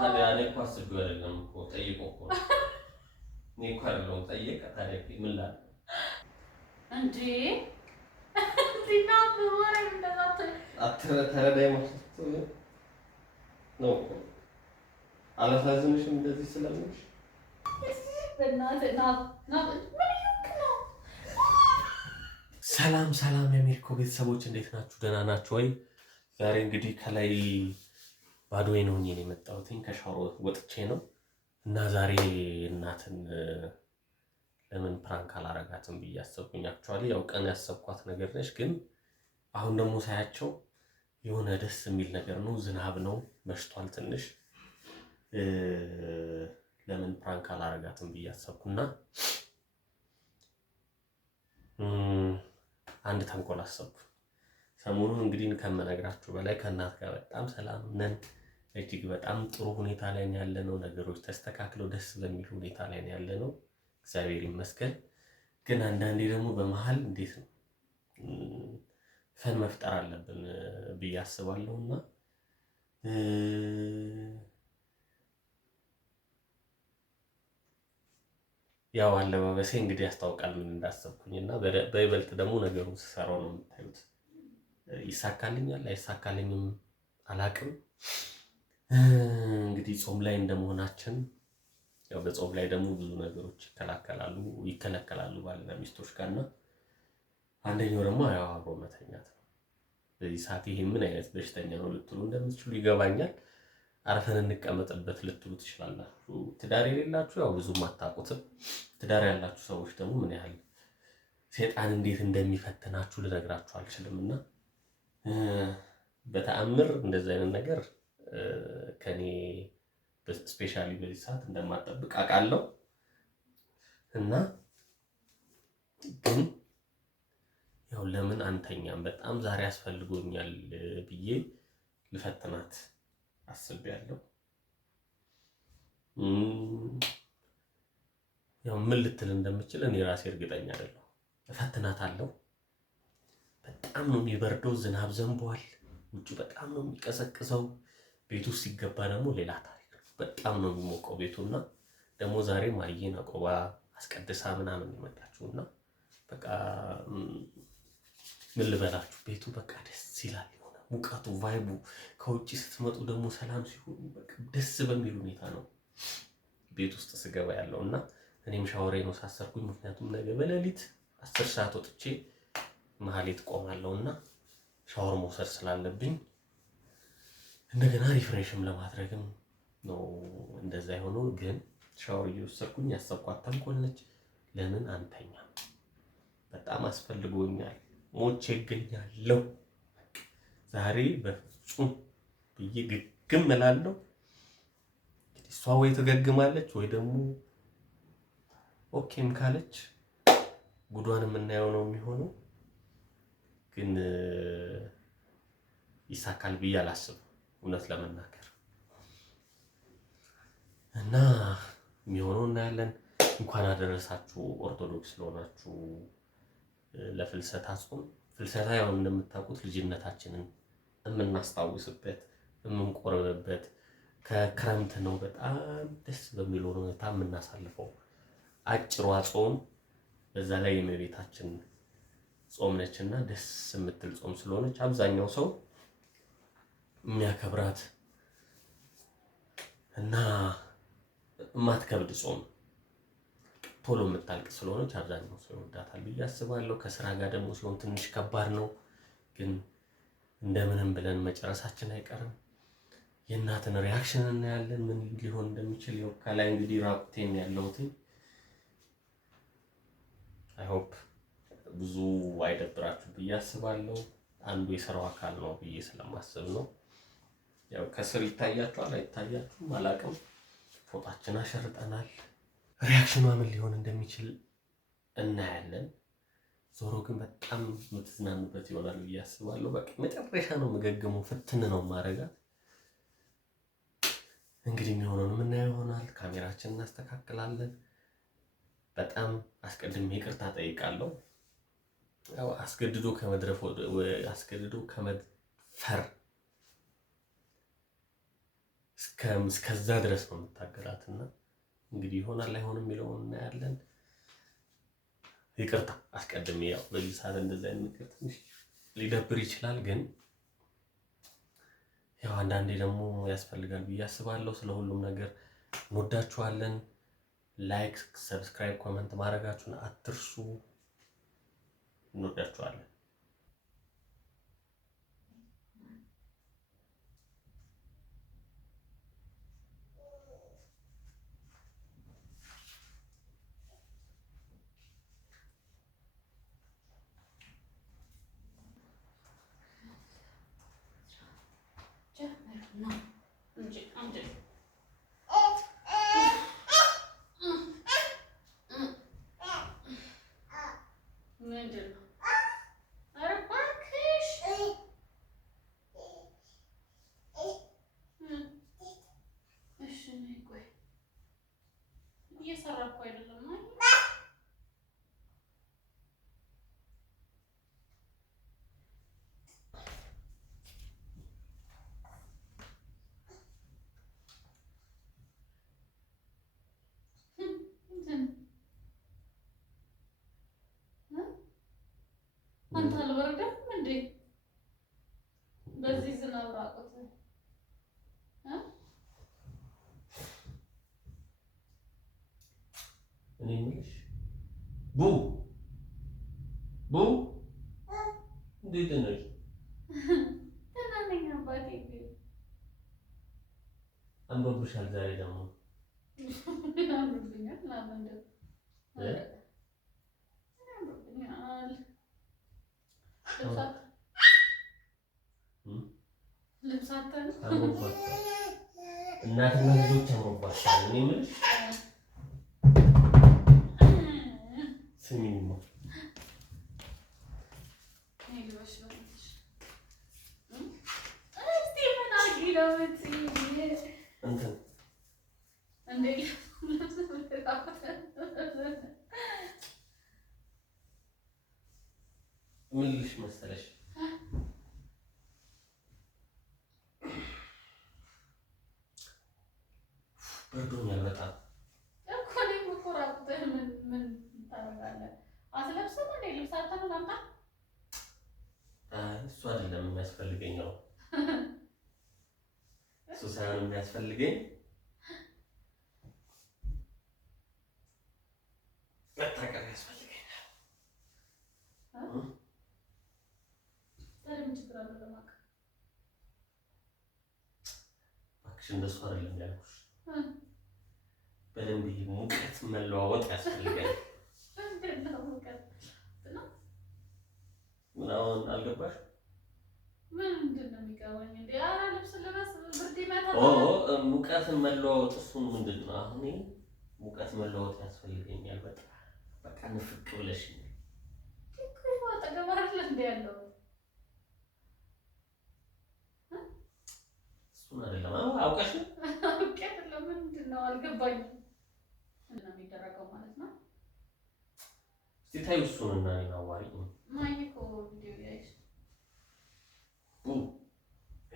ታዲያ እኔ እኮ አስቤው አይደለም እኮ ጠይቆ እኮ እኔ እኮ አይደለሁም ጠየቀ። ታዲያ ምን ላድርግ እንዴ? ዲና ወሬ እንደዛት ተረዳይ ማለት ነው እኮ አላሳዝንሽም እንደዚህ ስለምንሽ ሰላም ሰላም የአሜሪኮ ቤተሰቦች እንዴት ናችሁ? ደህና ናችሁ ወይ? ዛሬ እንግዲህ ከላይ ባዶዬን ሆኜ ነው የመጣሁት። ከሻወር ወጥቼ ነው እና ዛሬ እናትን ለምን ፕራንክ አላረጋትም ብዬ አሰብኩኝ። አክቹዋሊ ያው ቀን ያሰብኳት ነገር ነች፣ ግን አሁን ደግሞ ሳያቸው የሆነ ደስ የሚል ነገር ነው። ዝናብ ነው፣ መሽቷል ትንሽ። ለምን ፕራንክ አላረጋትም ብዬ አሰብኩና አንድ ተንኮል አሰብኩ። ሰሞኑን እንግዲህ ከምነግራችሁ በላይ ከእናት ጋር በጣም ሰላም ነን። እጅግ በጣም ጥሩ ሁኔታ ላይ ነው ያለነው። ነገሮች ተስተካክለው ደስ በሚል ሁኔታ ላይ ነው ያለነው፣ እግዚአብሔር ይመስገን። ግን አንዳንዴ ደግሞ በመሀል እንዴት ነው ፈን መፍጠር አለብን ብዬ አስባለሁና ያው አለባበሴ እንግዲህ ያስታውቃል ምን እንዳሰብኩኝና በይበልጥ ደግሞ ነገሩን ስሰራው ነው የምታዩት። ይሳካልኛል አይሳካልኝም አላቅም። እንግዲህ ጾም ላይ እንደመሆናችን ያው በጾም ላይ ደግሞ ብዙ ነገሮች ይከለከላሉ ባልና ሚስቶች ጋርና አንደኛው ደግሞ ያው አብሮ መተኛት ነው። በዚህ ሰዓት ይሄ ምን አይነት በሽተኛ ነው ልትሉ እንደምትችሉ ይገባኛል። አርፈን እንቀመጥበት ልትሉ ትችላላችሁ። ትዳር የሌላችሁ ያው ብዙም አታውቁትም። ትዳር ያላችሁ ሰዎች ደግሞ ምን ያህል ሴጣን እንዴት እንደሚፈትናችሁ ልነግራችሁ አልችልምና በተአምር እንደዚህ አይነት ነገር ከኔ ስፔሻሊ በዚህ ሰዓት እንደማጠብቅ አውቃለሁ። እና ግን ያው ለምን አንተኛም በጣም ዛሬ አስፈልጎኛል ብዬ ልፈትናት አስቤያለሁ። ያው ምን ልትል እንደምችል እኔ ራሴ እርግጠኛ አይደለሁ። እፈትናታለሁ። በጣም ነው የሚበርደው፣ ዝናብ ዘንቧል፣ ውጭ በጣም ነው የሚቀሰቅሰው። ቤቱ ሲገባ ደግሞ ሌላ ታሪክ ነው። በጣም ነው የሚሞቀው ቤቱና ደግሞ ዛሬ ማየን አቆባ አስቀድሳ ምናምን የመጣችውና በቃ ምን ልበላችሁ ቤቱ በቃ ደስ ይላል። ሙቀቱ ቫይቡ ከውጪ ስትመጡ ደግሞ ሰላም ሲሆኑ በቃ ደስ በሚል ሁኔታ ነው ቤት ውስጥ ስገባ ያለውና እኔም ሻወሬን ወሳሰርኩኝ። ምክንያቱም ነገ በሌሊት 10 ሰዓት ወጥቼ መሀሌት ቆማለሁና ሻወር መውሰድ ስላለብኝ እንደገና ሪፍሬሽም ለማድረግም ነው እንደዛ የሆነው። ግን ሻወር እየወሰድኩኝ ያሰብኳት ተንኮል ነች። ለምን አንተኛም? በጣም አስፈልጎኛል፣ ሞቼ እገኛለሁ ዛሬ በፍጹም ብዬ ግግም እላለሁ። እሷ ወይ ትገግማለች ወይ ደግሞ ኦኬም ካለች ጉዷን የምናየው ነው የሚሆነው። ግን ይሳካል ብዬ አላስብም እውነት ለመናገር እና የሚሆነው እናያለን። እንኳን አደረሳችሁ ኦርቶዶክስ ስለሆናችሁ ለፍልሰታ ጾም። ፍልሰታ ያው እንደምታውቁት ልጅነታችንን የምናስታውስበት የምንቆርብበት ከክረምት ነው። በጣም ደስ በሚል ሁኔታ የምናሳልፈው አጭሯ ጾም፣ በዛ ላይ የእመቤታችን ጾም ነችና ደስ የምትል ጾም ስለሆነች አብዛኛው ሰው የሚያከብራት እና የማትከብድ ጾም ቶሎ የምታልቅ ስለሆነች አብዛኛው ሰው ይወዳታል ብዬ አስባለሁ። ከስራ ጋር ደግሞ ሲሆን ትንሽ ከባድ ነው፣ ግን እንደምንም ብለን መጨረሳችን አይቀርም። የእናትን ሪያክሽን እናያለን ምን ሊሆን እንደሚችል። ያው ከላይ እንግዲህ ራቁቴን ያለሁት አይ ሆፕ ብዙ አይደብራችሁ ብዬ አስባለሁ። አንዱ የስራው አካል ነው ብዬ ስለማስብ ነው። ያው ከስር ይታያችኋል አይታያችሁም አላውቅም። ፎጣችን አሸርጠናል። ሪያክሽኗ ምን ሊሆን እንደሚችል እናያለን። ዞሮ ግን በጣም የምትዝናኑበት ይሆናል ብዬ አስባለሁ። በቃ መጨረሻ ነው የምገግመው፣ ፍትን ነው ማረጋት። እንግዲህ የሚሆነውን የምናየው ይሆናል። ካሜራችንን እናስተካክላለን። በጣም አስቀድሜ ይቅርታ ጠይቃለሁ። ያው አስገድዶ ከመድፈር እስከ እስከዛ ድረስ ነው የምታገላትና እንግዲህ ይሆናል አይሆንም የሚለውን እናያለን። ይቅርታ አስቀድሜ ያው በዚህ ሰዓት እንደዛ አይነት ነገር ትንሽ ሊደብር ይችላል፣ ግን ያው አንዳንዴ ደግሞ ያስፈልጋል ብዬ አስባለሁ። ስለ ሁሉም ነገር እንወዳችኋለን። ላይክ፣ ሰብስክራይብ፣ ኮመንት ማድረጋችሁን አትርሱ። እንወዳችኋለን። እየሰራኩ አይደለም። አንተ አልበረደም እንዴ? በዚህ ዝናብ ራቁት እኔ የምልሽ ቡ እንዴት ነሽ? ደህና ነኝ አባቴ። አንበብሻል ዛሬ ደግሞ አምሮብኛል። ላቨንደር አምሮብኛል። ልብሳትን አምሮባቸዋል። እናትና ልጆች አምሮባቸዋል። እኔ የምልሽ ስሚኝማ ምን ልልሽ መሰለሽ፣ በርዶኛል በጣም እኮ። እኔም እኮ ራቁትህን ምን ታደርጋለህ? አትለብስም እንዴ? ልብስ አተን ላምጣ? እሱ አይደለም የሚያስፈልገኝ ነው። እሱ ሳይሆን የሚያስፈልገኝ መታቀብ ያስፈልገኛል። ታዲያ ምን ችግር አለው ለማቀብ? እባክሽ እንደሱ አይደለም ያልኩሽ። በደንብ ሙቀት መለዋወጥ ያስፈልጋል። ምን አሁን አልገባሽ? ምንድን ነው የሚገባኝ እንዴ? ኧረ ልብስ ልበስ፣ ብርድ ይመታል። ሙቀትን መለዋወጥ እሱን ምንድን ነው አሁን? ሙቀት መለዋወጥ ያስፈልገኛል በጣም በቃ ንፍቅ ብለሽ እኮ አጠገብ አይደል እንደ ያለው እሱን አይደለም አውቀሽ አውቄ አይደለም። ምንድን ነው አልገባኝም። ምንድን ነው የሚደረገው ማለት ነው? እስቲ ታዩ እሱን እና እኔን አዋሪኝ። ማይ እኮ ቪዲዮ ያይሽ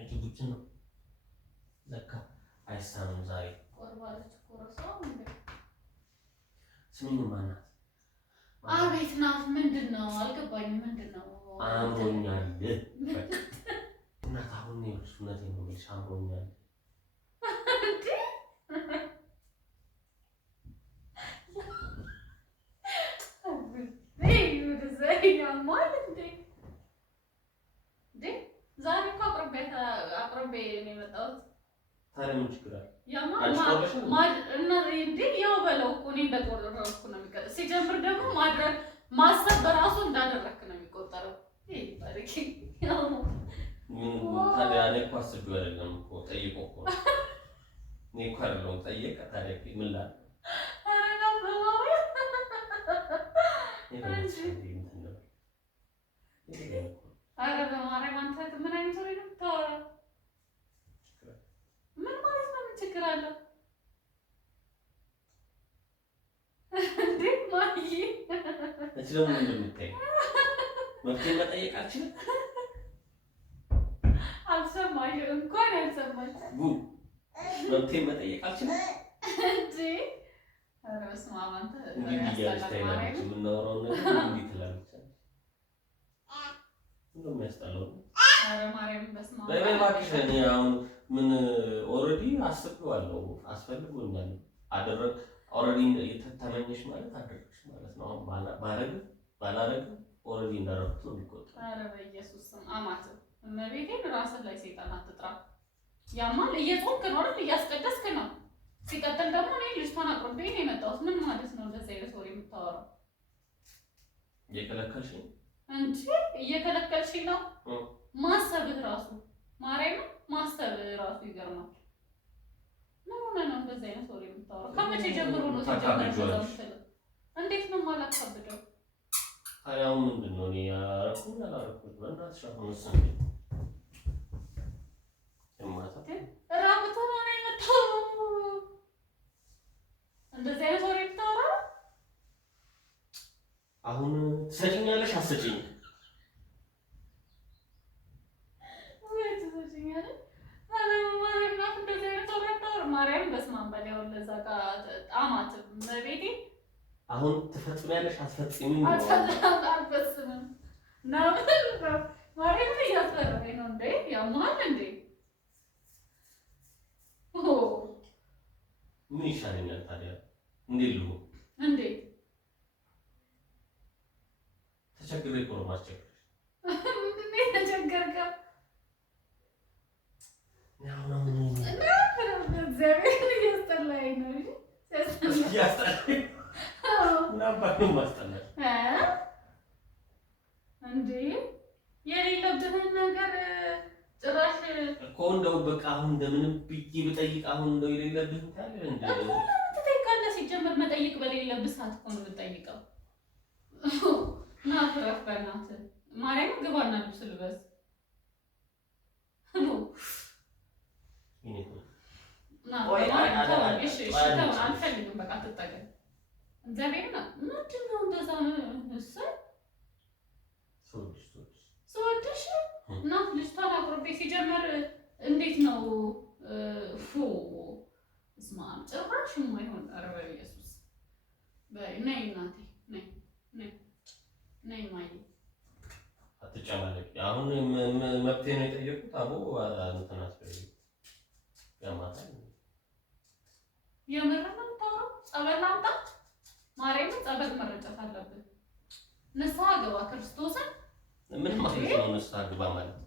እጅ ጉጭ ነው ለካ አይሳምም ዛሬ ቆርባለች እኮ ረሳው እንዴ? ስሚኝማ ናት። አቤት ናት። ምንድን ነው አልገባኝም። ምንድን ነው አምሮኛል እናት። አሁን ነው እውነቴን ነው የምልሽ አምሮኛል። እንዴ ዛሬ እኮ አቅርቤ ነው የመጣሁት። ታዲያ ምን ችግር አለ? ያው በለው እኮ እኔ እንደቆረጥኩ ነው የሚቀጥለው። ሲጀምር ደግሞ ማሰብ በራሱ እንዳደረክ ነው የሚቆጠረው። ታዲያ እኔ እኮ አስቤው አይደለም እኮ ጠይቆ እኮ እኔ እኮ አይደለሁም ጠየቀ። ታዲያ ምን ላድርግ? ኧረ በማርያም አንተ ምን አይነት ወሬ ነው የምታወራው? ምን ማለት ነው? ምን ችግር አለው እንዴ? ማዬ እቺ ደግሞ ምንድን ነው የምታይው? መፍትሄ መጠየቅ አልችልም? አልሰማሽም? እንኳን ያልሰማሽ መብቴን መጠየቅ አልችልም እንጂ ኧረ በስመ አብ አንተ እንግዲህ እያለች ታይላለች። የምናወራውን ነገር እንዲህ ትላለች። ምንም የሚያስጠላው ኧረ ማርያም በስመ አብ በይ እባክሽ። እኔ አሁን ምን ኦልሬዲ አስቤዋለሁ፣ አስፈልጎኛል። ኦልሬዲ ተመኘሽ ማለት አደረግሽ ማለት ነው። አሁን ባላረግም ኦልሬዲ እንዳደረኩት ነው የሚቆጠረው። ኧረ በኢየሱስ ስም አማት እመቤቴን ራስህ ላይ ሰይጣን አትጥራ። ያማል እየጾምክ ነው አይደል? እያስቀደስክ ነው። ሲቀጥል ደግሞ እኔ ልጅቷን አቅርቤ ነው የመጣሁት። ምን ማለት ነው እንደዚህ አይነት ወሬ የምታወራው? እየከለከልሽኝ እንጂ እየከለከልሽኝ ነው። ማሰብህ ራሱ ማርያም ማሰብህ ራሱ ይገርማል። ምን ሆነ ነው እንደዚህ አይነት ወሬ የምታወራው? ከመቼ ጀምሮ ነው ተጀመረው? እንዴት ነው ማላካብደው? ታዲያው ምንድን ነው እኔ ያረኩኝ አላረኩኝ? በእናትሽ አሁን እሱን ራቁትህን ነው የመጣው። እንደዚህ አይነት ወሬ የምታወራው? አሁን ትሰጪኛለሽ አትሰጪኝ? ማርያም በስመ አብ በል ያው ለዛ ጋር ጣማት መቤቴ አሁን ትፈጽሚያለሽ አትፈጽሚም? አልፈጽምም ነው ማርያም እያስፈራኝ ነው እንዴ? ያማል እንዴ? ምን ይሻለኛል ታዲያ? እንዴት ልሁን? እንዴት ተቸግሬ እኮ ነው የማስቸግርሽ። ምንድን ነው የተቸገርከው? እግዚአብሔር እያስጠላኝ ነው። እያስጠላኝ ምን አባት ነው የማስጠላሽ እንዴ? የሌለብህን ነገር ጭራሽ እኮ እንደው በቃ አሁን እንደምንም ብዬ ብጠይቅ አሁን እንደው የሌለብህን ታዲያ እንደ ትጠይቃለህ። ሲጀመር መጠየቅ በሌለብህ ሰዓት እኮ ነው የምትጠይቀው። ና ትረፍ በእናትህ ማርያም ግባና ልብስ ልበስ። አልፈልግም በቃ ትጠቀም። እግዚአብሔር ምንድን ነው እንደዛ ስወድሽ እናት ልጅቷን አቅርቤ ሲጀመር እንዴት ነው እስማ ጭራሽ የማይሆን ኧረ በኢየሱስ ነይ እናቴ ነይ ማየ አትጨማለቂ። አሁን መብቴ ነው የጠየቁት። አቦ እንትን አስበይ ያማታል። የምር ነው የምታወራው? ጸበል ላምጣ? ማርያምን ጸበል መረጨት አለብን። ንስሓ ግባ ክርስቶስን። ምን ማለት ነው ንስሓ ግባ ማለት?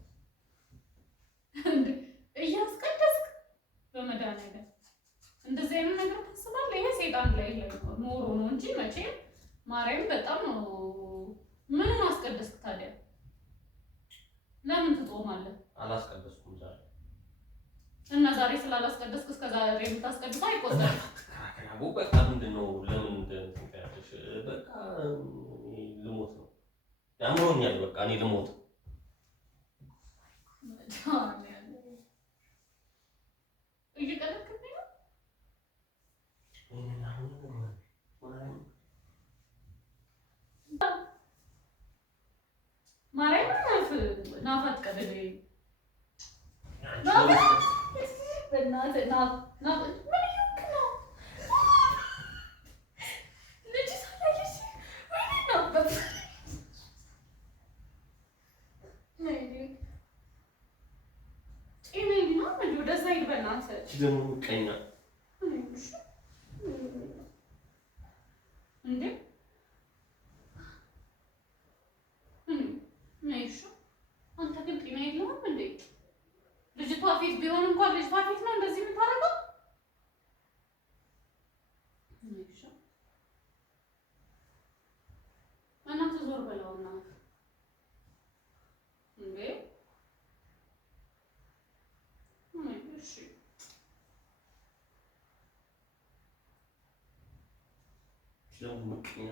እያስቀደስክ በመድኃኒዓለም እንደዚህ አይነት ነገር ታስባለህ? ይሄ ሴጣን ላይ ኖሮ ነው እንጂ መቼም ማርያም በጣም ነው። ምኑን አስቀደስክ ታዲያ? ለምን ትጾማለህ? አላስቀደስኩም ዛሬ እና ዛሬ ስላላስቀደስክ እስከ ዛሬ የምታስቀድሰው አይቆጠርም። በቃ ምንድን ነው ለምን እንደምትንቀያለሽ? በቃ ልሞት ነው ያምሮኛል። በቃ እኔ ልሞት እየቀለድክብኝ ነው። ማርያምን ናፋት ቀበሌ በእናትህ ምን እየሆንክ ነው? ልጅ ሳላየሽ ወይኔ ነበር ጤነኝ ነው እንጂ ወደዛ ሂድ በእናትህ። ደግሞ ቀኛ እንዴ ነይሹ አንተ ግን ጤና የለውም እንዴ? ልጅቷ ፊት ቢሆን እንኳን ልጅቷ ፊት ነው እንደዚህ የምታደርገው? ነይሹ እናንተ ዞር በለውና እንዴ እሺ ደግሞ ቀኛ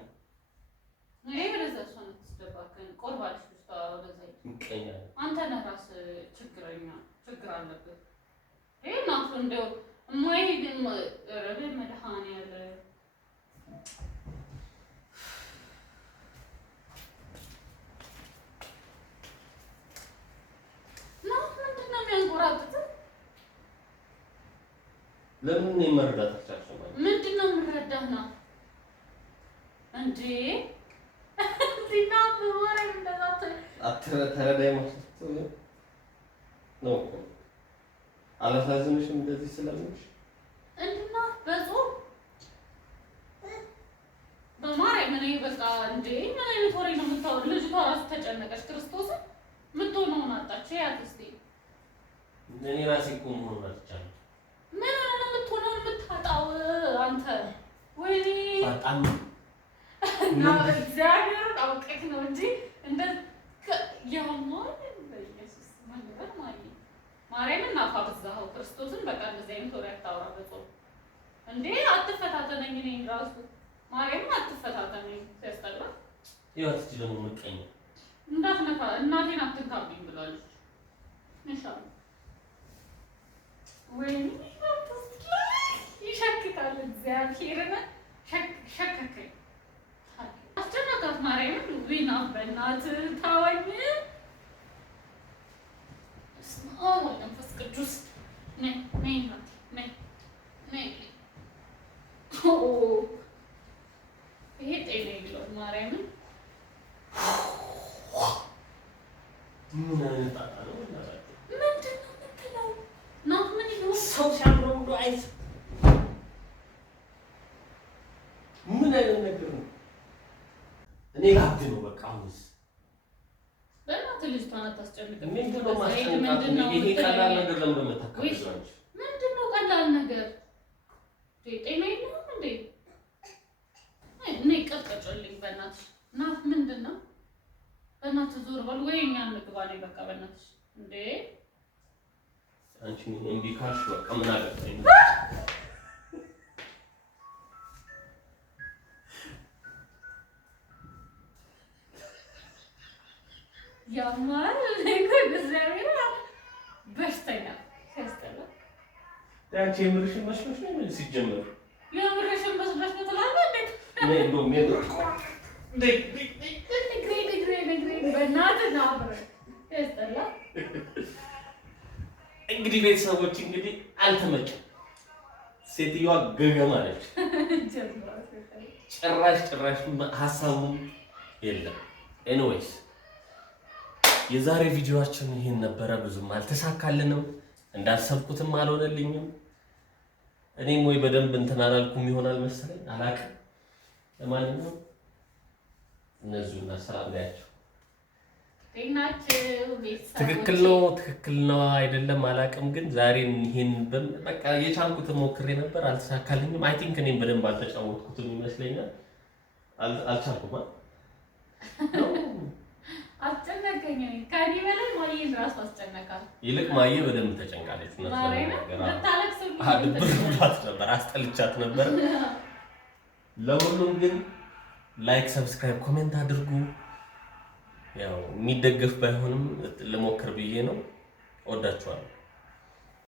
እኔ ወደዛ እሷ ነው ተስደባከን ቆርባለሽ ልጅቷ ወደዛ ቀኛ አንተ ነህ ራስህ ችግረኛ ችግር አለብህ። ይሄ እናቱ እንደው የማይሄድ ረብ መድኃኒዓለም ናት። ምንድን ነው የሚያንጎራጥጥ? ለምን ነው መረዳት አልቻልሽም? ምንድን ነው የምረዳህ ነው እንዴ? ዲና በወሬ እንደዛት ተረዳይ ማለት ነው እኮ አላሳዝንሽም እንደዚህ ስለምንሽ እና በጾም በማርያም እኔ በቃ እንዴ ምን አይነት ወሬ ነው የምታወራው? ልጅቷ እራሱ ተጨነቀች። ክርስቶስን የምትሆነውን አጣች። ያት እስኪ እኔ ራሴ እኮ መሆኑን አልቻለሁ። ምን ነው የምትሆነውን የምታጣው አንተ? ወይኔ በጣም እና እግዚአብሔር አውቀህ ነው እንጂ እንደ ያማን በኢየሱስ ማንበር ማርያምን እናፋብዛው ክርስቶስን በቃ እንደዚህ አይነት ወሬ አታውራ። በጾም እንዴ አትፈታተነኝ። እኔን ራሱ ማርያምን አትፈታተነኝ። ሲያስጠላ ይወት ደግሞ ምቀኛ እንዳትነካ እናቴን አትንካብኝ ብላለች። እንሻላ ወይኔ ይሸክታል እግዚአብሔርን ሸከከኝ። አስጨነቃት ማርያምን። ዊና በእናትህ ታወኝ። መንፈስ ቅዱስ ይሄ ጤና የለውም። ማርያምን ምን አይነት ጣጣ ነው? ምንድን ነው የምትለው? ናት ምን ይሁን ሰው ሲያምረው ሁሉ አይት ምን አይነት ነገር ነው? እኔ ጋር ነው በቃ አሁንስ በእናትህ ልጅቷን አታስጨንቅም። ምንድን ነው ማስጨንቃት? ይሄ ቀላል ነገር ለምን በመታከብሽ? ምንድን ነው ቀላል ነገር? ጤና የለውም እንዴ? እኔ ቀጥቀጭልኝ በእናትሽ ናት። ምንድን ነው በእናትህ ዞር በል ወይ እኛ እንግባ ላይ በቃ በእናትሽ እንዴ አንቺ እምቢ ካልሽ በቃ ምን አገባኝ? ያማል ለይኮ እግዚአብሔር በሽተኛ ሲያስጠላ። ያንቺ የምርሽን መስሎሽ ነው ምን ሲጀመር? የምርሽን መስሎሽ ነው ትላለህ እንዴ? ነይ እንደውም እንግዲህ ቤተሰቦች እንግዲህ አልተመቸም። ሴትዮዋ ገገማ ነች። ጭራሽ ሀሳቡም የለም። ኤኒዌይስ የዛሬ ቪዲዮአችን ይሄን ነበረ። ብዙም አልተሳካልንም፣ እንዳሰብኩትም አልሆነልኝም። እኔም ወይ በደንብ እንትን አላልኩም ይሆናል መሰለኝ፣ አላውቅም። ለማንኛውም እነዚህና ሰላም ጋያቸው ትክክል ነው አይደለም አላውቅም። ግን ዛሬ ይሄን በቃ የቻልኩትን ሞክሬ ነበር፣ አልተሳካልኝም። አይ ቲንክ እኔም በደንብ አልተጫወትኩትም ይመስለኛል። አልቻልኩም። አስጨነቀኝ። ከእኔ በላይ ማየን ራሱ አስጨነቃል። ይልቅ ማየ በደንብ ተጨንቃለች። ድብርት ነበር፣ አስጠልቻት ነበር። ለሁሉም ግን ላይክ፣ ሰብስክራይብ፣ ኮሜንት አድርጉ። ያው የሚደገፍ ባይሆንም ልሞክር ብዬ ነው። እወዳችኋለሁ።